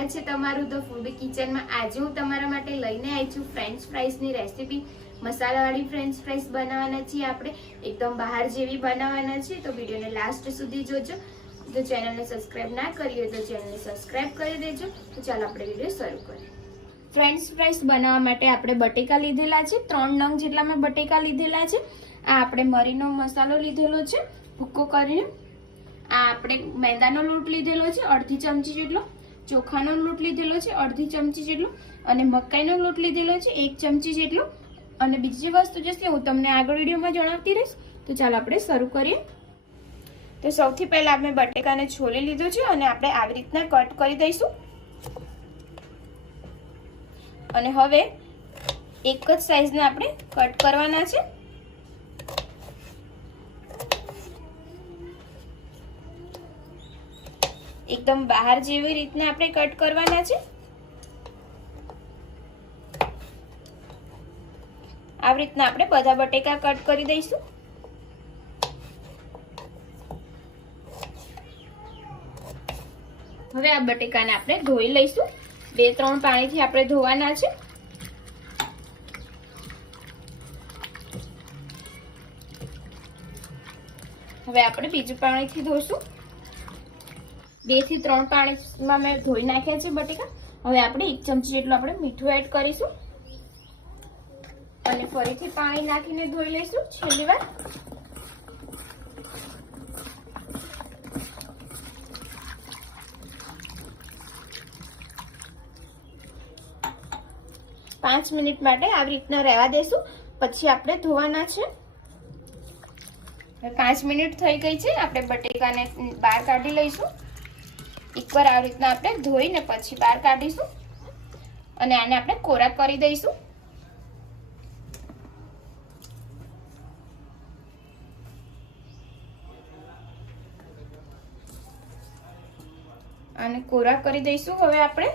સ્વાગત છે તમારું ધ ફૂડ કિચન માં। આજે હું તમારા માટે લઈને આવી છું ફ્રેન્ચ ફ્રાઈઝ ની રેસીપી। મસાલાવાળી ફ્રેન્ચ ફ્રાઈઝ બનાવવાના છીએ આપણે, એકદમ બહાર જેવી બનાવવાના છે। તો વિડીયોને લાસ્ટ સુધી જોજો। જો ચેનલને સબસ્ક્રાઇબ ના કરી હોય તો ચેનલને સબસ્ક્રાઇબ કરી દેજો। તો ચાલો આપણે વિડીયો શરૂ કરીએ। ફ્રેન્ચ ફ્રાઈઝ બનાવવા માટે આપણે બટેકા લીધેલા છે, 3 નંગ જેટલા મેં બટેકા લીધેલા છે। આ આપણે મરીનો મસાલો લીધેલો છે ભૂકો કરીને। આ આપણે મેંદાનો લોટ લીધેલો છે અડધી ચમચી જેટલો, ચોખાનો લોટ લીધેલો છે અડધી ચમચી જેટલો, અને મકાઈનો લોટ લીધેલો છે 1 ચમચી જેટલો। અને બીજી વસ્તુ જે છે હું તમને આગળ વિડીયોમાં જણાવતી રહીશ। તો ચાલો આપણે શરૂ કરીએ। તો સૌથી પહેલા આપણે બટેકાને છોલી લીધું છે અને આપણે આવી રીતના કટ કરી દઈશું। અને હવે એક જ સાઈઝના આપણે કટ કરવાના છે। एकदम बाहर जेवी रीतना आपणे कट करवाना छे। आ रीतना आपणे बधा बटेका कट करी दईशुं। हवे आ बटेकाने आपणे धोई लईशुं। 2-3 पाणीथी आपणे धोवाना छे। हवे आपणे बीजुं पाणीथी धोईशुं। 2 થી 3 પાણીમાં મેં ધોઈ નાખ્યા છે બટેકા। હવે આપણે 1 ચમચી જેટલું આપણે મીઠું એડ કરીશું અને ફરીથી પાણી નાખીને ધોઈ લઈશું છેલ્લી વાર। પાંચ મિનિટ માટે આવી રીતના રહેવા દેશું, પછી આપણે ધોવાના છે। 5 મિનિટ થઈ ગઈ છે, આપણે બટેકાને બહાર કાઢી લઈશું। એકવાર આ રીતના આપણે ધોઈને પછી બહાર કાઢીશું અને આને આપણે કોરા કરી દઈશું। આને કોરા કરી દઈશું। હવે આપણે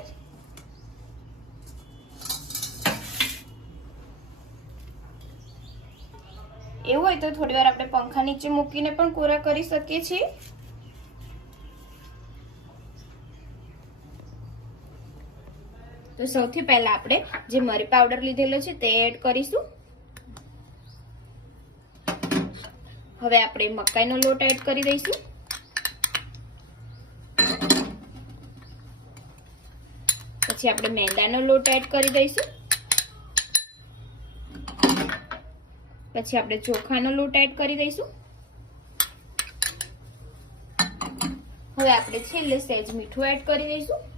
એવું હોય તો થોડી વાર આપણે પંખા નીચે મૂકીને પણ કોરા કરી શકીએ છીએ। તો સૌથી પહેલા આપણે જે મરી પાવડર લીધેલો છે તે એડ કરીશું। હવે આપણે મકાઈનો લોટ એડ કરી દઈશું। પછી આપણે મેંદાનો લોટ એડ કરી દઈશું। પછી આપણે ચોખાનો લોટ એડ કરી દઈશું। હવે આપણે છેલ્લે સહેજ મીઠું એડ કરી દઈશું।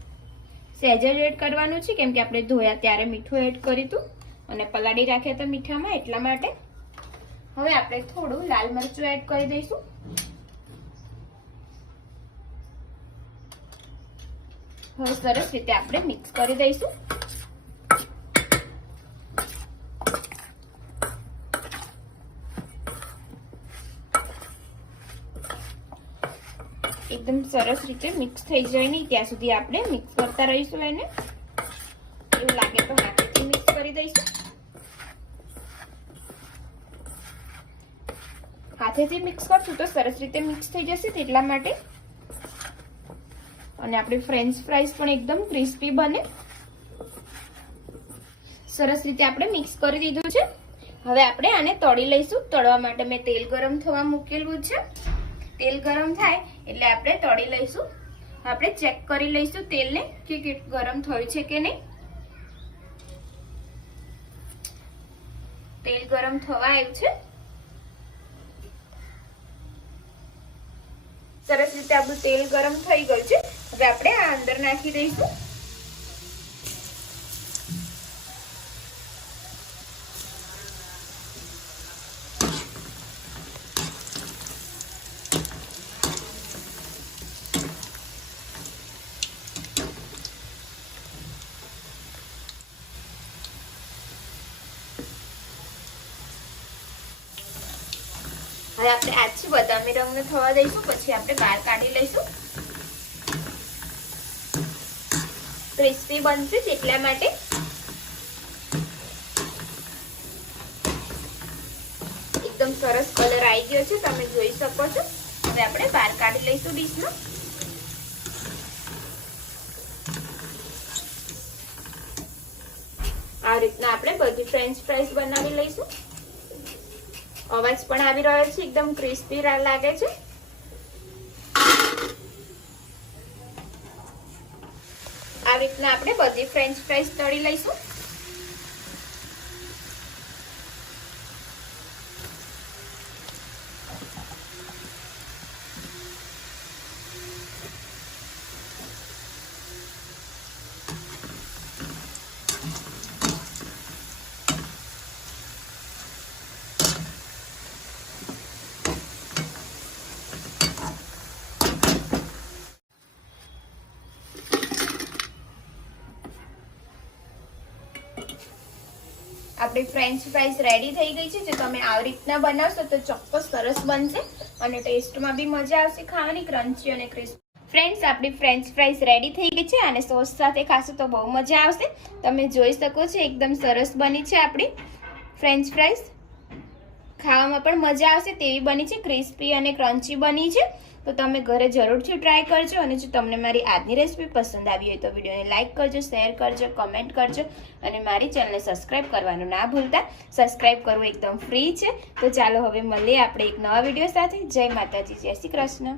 સહેજ જ એડ કરવાનું છે કેમ કે આપણે ધોયા ત્યારે મીઠું એડ કર્યું હતું અને પલાળી રાખ્યા હતા મીઠામાં, એટલા માટે। હવે આપણે થોડું લાલ મરચું એડ કરી દઈશું। હવે સરસ રીતે આપણે મિક્સ કરી દઈશું। एकदम सरस रीते मिक्स થઈ જાય ને ત્યાં સુધી આપણે મિક્સ કરતા રહીશું। એને એવું લાગે તો હાથેથી મિક્સ કરી દઈશું। હાથેથી મિક્સ કરશું તો સરસ રીતે મિક્સ થઈ જશે એટલા માટે। અને આપણી ફ્રેન્ચ ફ્રાઈઝ પણ એકદમ ક્રિસ્પી બને। સરસ રીતે આપણે મિક્સ કરી દીધું છે। હવે આપણે આને તળી લઈશું। તળવા માટે મેં તેલ ગરમ થવા મૂકેલું છે। તેલ ગરમ થાય એટલે આપણે તળી લઈશું। આપણે ચેક કરી લઈશું તેલને કે ગરમ થયું છે કે નહીં। તેલ ગરમ થવા આવ્યું છે। સરસ રીતે આપણું તેલ ગરમ થઈ ગયું છે। હવે આપણે આ અંદર નાખી દઈશું। હવે આપણે આછી બદામી રંગને થવા દઈશું, પછી આપણે બહાર કાઢી લઈશું। ક્રિસ્પી બનશે એટલા માટે। એકદમ સરસ કલર આવી ગયો છે, તમે જોઈ શકો છો। હવે આપણે બહાર કાઢી લઈશું ડીશમાં। આ રીતના આપણે બધી ફ્રેન્ચ ફ્રાઈઝ બનાવી લઈશું। અવાજ પણ આવી રહ્યો છે, એકદમ ક્રિસ્પી લાગે છે। આ રીતના આપણે બધી ફ્રેન્ચ ફ્રાઈઝ તળી લઈશું। આપણી ફ્રેન્ચ ફ્રાઈઝ રેડી થઈ ગઈ છે। જો તમે આવી રીતના બનાવશો તો ચોક્કસ સરસ બનશે અને ટેસ્ટમાં બી મજા આવશે ખાવાની, ક્રન્ચી અને ક્રિસ્પી। ફ્રેન્ડ્સ, આપણી ફ્રેન્ચ ફ્રાઈઝ રેડી થઈ ગઈ છે અને સોસ સાથે ખાશો તો બહુ મજા આવશે। તમે જોઈ શકો છો એકદમ સરસ બની છે આપણી ફ્રેન્ચ ફ્રાઈઝ, ખાવામાં પણ મજા આવશે તેવી બની છે, ક્રિસ્પી અને ક્રન્ચી બની છે। તો તમે ઘરે જરૂરથી ટ્રાય કરજો અને જો તમને મારી આજની રેસીપી પસંદ આવી હોય તો વિડીયોને લાઇક કરજો, શેર કરજો, કમેન્ટ કરજો અને મારી ચેનલને સબસ્ક્રાઇબ કરવાનું ના ભૂલતા। સબસ્ક્રાઇબ કરવું એકદમ ફ્રી છે। તો ચાલો હવે મળીએ આપણે એક નવા વિડીયો સાથે। જય માતાજી, જય શ્રી કૃષ્ણ।